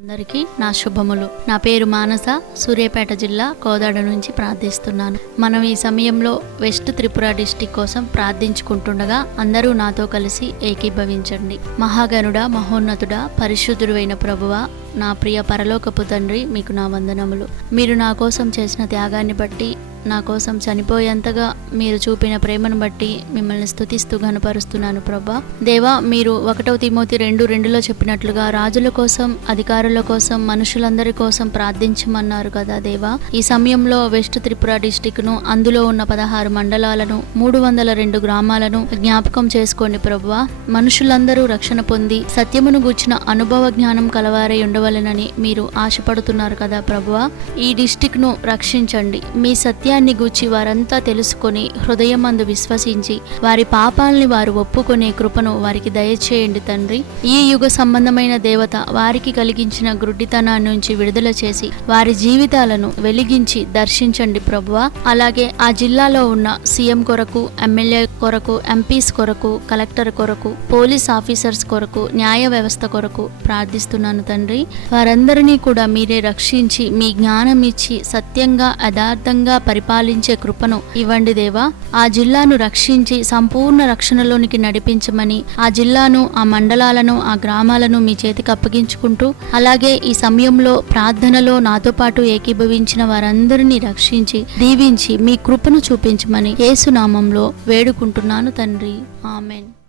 అందరికీ నా శుభములు. నా పేరు మానస. సూర్యాపేట జిల్లా కోదాడ నుంచి ప్రార్థిస్తున్నాను. మనం ఈ సమయంలో వెస్ట్ త్రిపుర డిస్టిక్ కోసం ప్రార్థించుకుంటుండగా అందరూ నాతో కలిసి ఏకీభవించండి. మహాగణుడ మహోన్నతుడ పరిశుద్ధుడైన ప్రభువ నా ప్రియ పరలోకపు తండ్రి మీకు నా వందనములు. మీరు నా కోసం చేసిన త్యాగాన్ని బట్టి నా కోసం చనిపోయేంతగా మీరు చూపిన ప్రేమను బట్టి మిమ్మల్ని స్థుతిస్తూ ఘనపరుస్తున్నాను ప్రభా. దేవా మీరు ఒకటవ తిమోతి రెండు రెండులో చెప్పినట్లుగా రాజుల కోసం అధికారుల కోసం మనుషులందరి కోసం ప్రార్థించమన్నారు కదా దేవా. ఈ సమయంలో వెస్ట్ త్రిపుర డిస్టిక్ను అందులో ఉన్న పదహారు మండలాలను మూడు వందల రెండు గ్రామాలను జ్ఞాపకం చేసుకోండి ప్రభువా మనుషులందరూ రక్షణ పొంది సత్యమును గూర్చిన అనుభవ జ్ఞానం కలవారై ఉండవలెనని మీరు ఆశపడుతున్నారు కదా ప్రభువా ఈ డిస్టిక్ను రక్షించండి. మీ సత్య విషయాన్ని గూర్చి వారంతా తెలుసుకొని హృదయమందు విశ్వసించి వారి పాపాలని వారు ఒప్పుకునే కృపను వారికి దయచేయండి తండ్రి. ఈ యుగ సంబంధమైన దేవత వారికి కలిగించిన గ్రుడ్డితనాన్ని నుంచి విడుదల చేసి వారి జీవితాలను వెలిగించి దర్శించండి ప్రభువా. అలాగే ఆ జిల్లాలో ఉన్న సీఎం కొరకు ఎమ్మెల్యే కొరకు ఎంపీస్ కొరకు కలెక్టర్ కొరకు పోలీస్ ఆఫీసర్స్ కొరకు న్యాయ వ్యవస్థ కొరకు ప్రార్థిస్తున్నాను తండ్రి. వారందరినీ కూడా మీరే రక్షించి మీ జ్ఞానం ఇచ్చి సత్యంగా యథార్థంగా పరిపాలించే కృపను ఇవ్వండి దేవా. ఆ జిల్లాను రక్షించి సంపూర్ణ రక్షణలోనికి నడిపించమని ఆ జిల్లాను ఆ మండలాలను ఆ గ్రామాలను మీ చేతికి అప్పగించుకుంటూ అలాగే ఈ సమయంలో ప్రార్థనలో నాతో పాటు ఏకీభవించిన వారందరినీ రక్షించి దీవించి మీ కృపను చూపించమని యేసునామంలో వేడుకుంటున్నాను తండ్రి. ఆమెన్.